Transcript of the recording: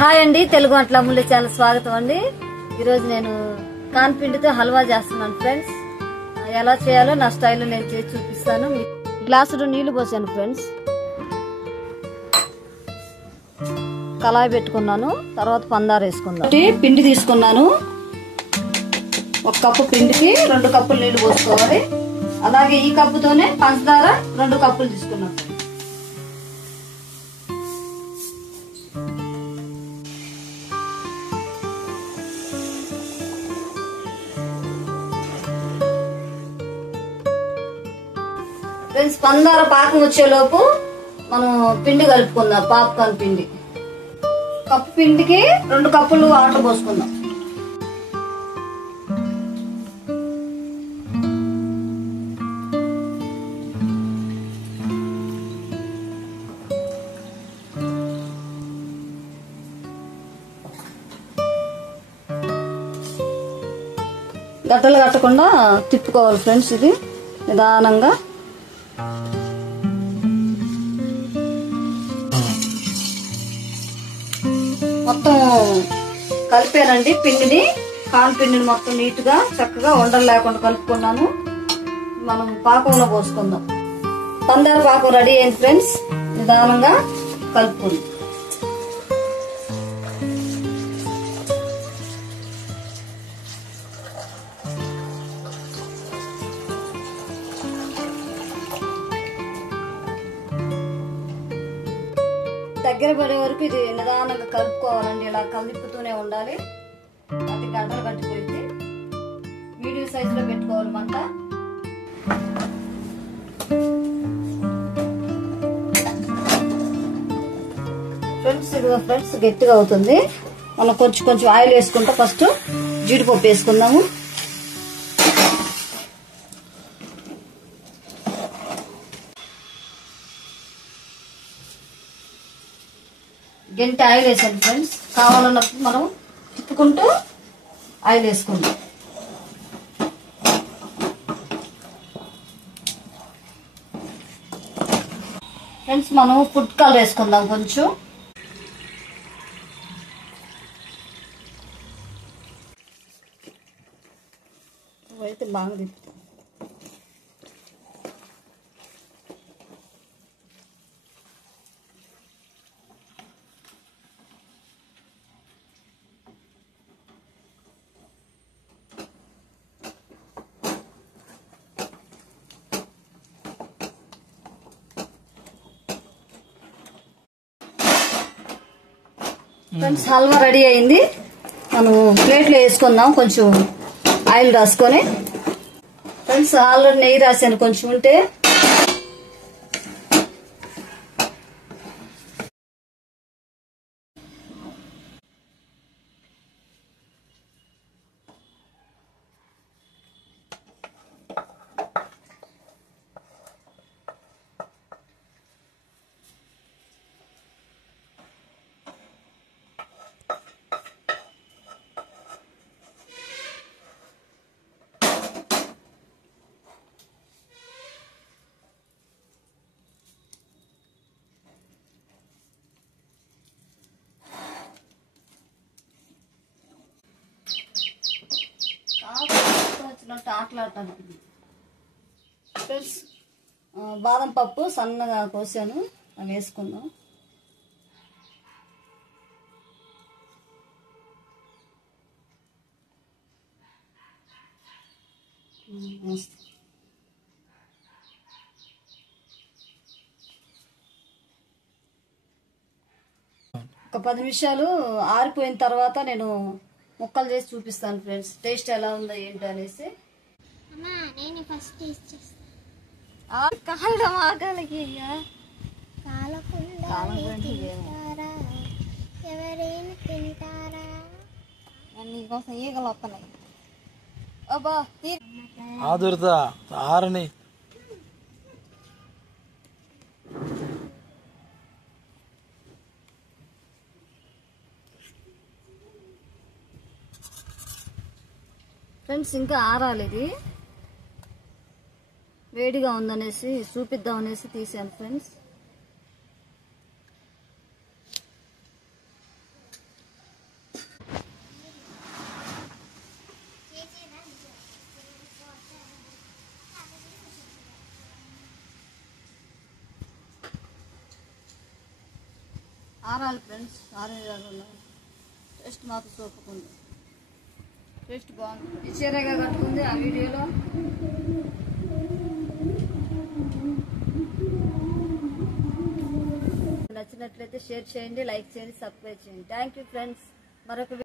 Hi అండి, తెలుగు వంటల అమూల్య channel స్వాగతం అండి. ఈరోజు నేను కాన్ పిండితో హల్వా చేస్తున్నాను ఫ్రెండ్స్. ఎలా చేయాలో నా స్టైల్లో నేను చేసి చూపిస్తాను. గ్లాసులో నీళ్లు పోసాను ఫ్రెండ్స్. కళాయి పెట్టుకున్నాను. తర్వాత పందారు వేసుకున్నాను. పిండి తీసుకున్నాను. 1 కప్పు పిండికి 2 కప్పులు నీళ్లు పోసుకోవాలి. అలాగే ఈ కప్పుతోనే పంచదార 2 కప్పులు తీసుకున్నాను. ఫ్రెండ్స్, పందార పాకం వచ్చేలోపు మనం పిండి కలుపుకుందాం. పాప్కార్న్ పిండి కప్పు పిండికి 2 కప్పులు వాటర్ పోసుకుందాం. గడ్డలు కట్టకుండా తిప్పుకోవాలి ఫ్రెండ్స్. ఇది నిదానంగా మొత్తం కలిపానండి. పిండిని, కాన్ పిండిని మొత్తం నీట్ గా చక్కగా ఉండలు లేకుండా కలుపుకున్నాను. మనం పాకంలో పోసుకుందాం. పందారు పాకం రెడీ అయింది ఫ్రెండ్స్. నిదానంగా కలుపుకుందాం. దగ్గర పడే వరకు ఇది నిదానంగా కలుపుకోవాలండి. ఇలా కలుపుతూనే ఉండాలి. అది గడ్డలు కట్టిపోయింది. మీడియం సైజులో పెట్టుకోవాలి మంట. ఫ్రెండ్స్, ఇది ఫ్రెండ్స్ గట్టిగా అవుతుంది. మనం కొంచెం ఆయిల్ వేసుకుంటా ఫస్ట్ జీడిపప్పు వేసుకుందాము. గంట ఆయిల్ వేసాను ఫ్రెండ్స్. కావాలన్నప్పుడు మనం తిప్పుకుంటూ ఆయిల్ వేసుకుందాం. ఫ్రెండ్స్, మనం ఫుడ్ కలర్ వేసుకుందాం కొంచెం. అయితే బాగా తిప్పుతాం. ఫ్రెండ్స్, హల్వా రెడీ అయింది. మనం ప్లేట్లో వేసుకుందాం. కొంచెం ఆయిల్ రాసుకొని. ఫ్రెండ్స్, ఆల్రెడీ నెయ్యి రాసాను కొంచెం ఉంటే. ఫ్రెండ్స్, బాదం పప్పు సన్నగా కోసాను. అవి వేసుకుందాం. ఒక 10 నిమిషాలు ఆరిపోయిన తర్వాత నేను ముక్కలు చేసి చూపిస్తాను ఫ్రెండ్స్. టేస్ట్ ఎలా ఉందో ఏంటో అనేసి. కాలడం ఆకలికి నీకోసం ఈగలు వస్తున్నాయి. ఆదుర్దా ఆరని ఫ్రెండ్స్, ఇంకా ఆరాలి. ఇది వేడిగా ఉందనేసి చూపిద్దాం అనేసి తీసాను ఫ్రెండ్స్. ఆరాలి ఫ్రెండ్స్, ఆరేయాలి. టేస్ట్ మాత్రం సూపర్ ఉంది, టేస్ట్ బాగుంది. ఈ చీరగా కట్టుకుంది ఆ వీడియోలో. నచ్చినట్లయితే షేర్ చేయండి, లైక్ చేయండి, సబ్స్క్రైబ్ చేయండి. Thank you friends. మరొక